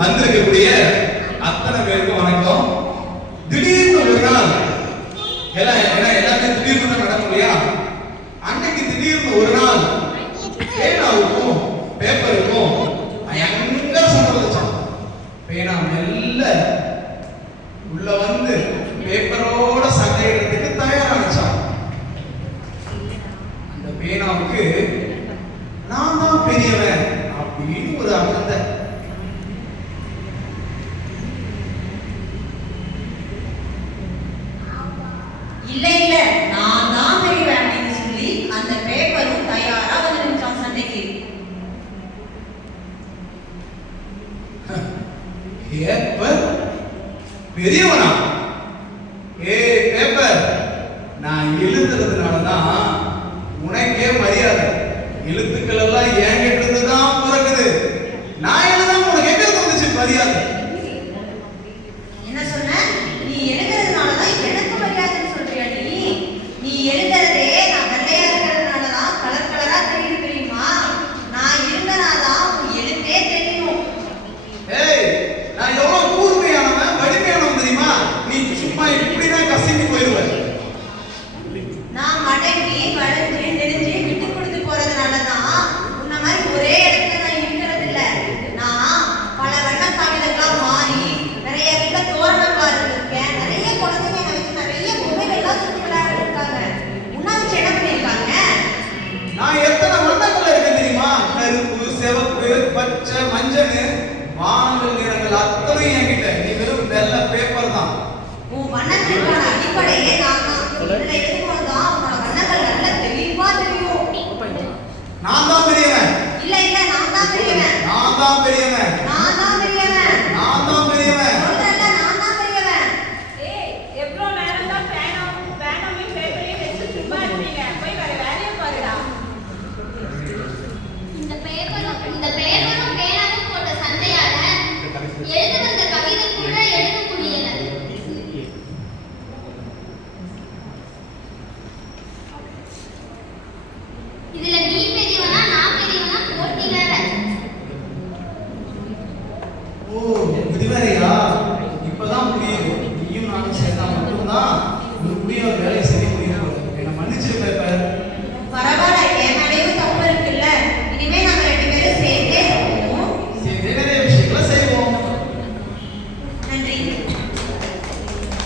வந்திருக்கக்கூடிய அத்தனை பேருக்கும் வணக்கம். திடீர்னு ஒரு நாள் எல்லாத்தையும் திடீர்னு தான் நடக்கும் இல்லையா? அன்னைக்கு திடீர்னு ஒரு நாள் பேனாவுக்கும் பேப்பருக்கும் பயங்கர சண்டை வந்துச்சான். பேனா மெல்ல உள்ள வந்து பேப்பரோட சண்டையிடுறதுக்கு தயாராகிச்சான். அந்த பேனாவுக்கு நான் தான் பெரியவன் அப்படின்னு ஒரு அர்த்தத்தை இல்ல இல்ல நான் தான் பெரியவன் அப்படின்னு சொல்லி அந்த பேப்பரும் தயாரா வந்து நின்றான் சண்டைக்கு. பேப்பர் பெரியவனா? பேப்பர், நான் எழுதுறதுனாலதான் உனக்கே மரியாதை. எழுத்துக்கள் எல்லாம் என்கிட்ட இருந்துதான் பிறக்குது. நான் எழுதாம உனக்கு எங்க வந்துச்சு மரியாதை? என்ன சொன்ன? நீ எழுதுறதுனாலதான் எனக்கு மரியாதைன்னு சொல்றியா? நீ எழுதுறதே நான் வெள்ளையா இருக்கிறதுனாலதான் கலர் கலரா தெரியுது தெரியுமா? நான் இருந்தனாதான் உன் எழுத்தே தெரியும். நான் எவ்வளவு கூர்மையானவன் வலிமையானவன் தெரியுமா? நீ சும்மா இப்படிதான் கசிந்து போயிருவ. நான் மடங்கி வளைஞ்சு நெடுஞ்சு விட்டு கொடுத்து போறதுனாலதான் உன்ன மாதிரி ஒரே இடத்துல நான் இருக்கிறது இல்ல. நான் பல வண்ண காகிதங்களா மாறி நிறைய வீட்டுல தோரணங்களா இருந்திருக்கேன். நிறைய குழந்தைங்க என்னை வச்சு நிறைய பொம்மைகள்லாம் சுத்தி விளையாட இருக்காங்க. உன்னை வச்சு என்ன பண்ணிருக்காங்க? நான் எத்தனை வண்ணங்கள்ல இருக்கேன் தெரியுமா? கருப்பு, சிவப்பு, பச்சை, மஞ்சள், வானங்கள் நிறங்கள் அத்தனையும் என்கிட்ட. நீ வெறும் வெள்ளை பேப்பர் தான். உன் வண்ணத்திற்கான அடிப்படையே நான் தான். இதுல இருக்கும்போதுதான் உன்னோட வண்ணங்கள் நல்ல தெளிவா தெரியும். நான் தான் பெரியவன். இல்ல இல்ல நான் தான் பெரியவன். நான் தான் பெரியவன்.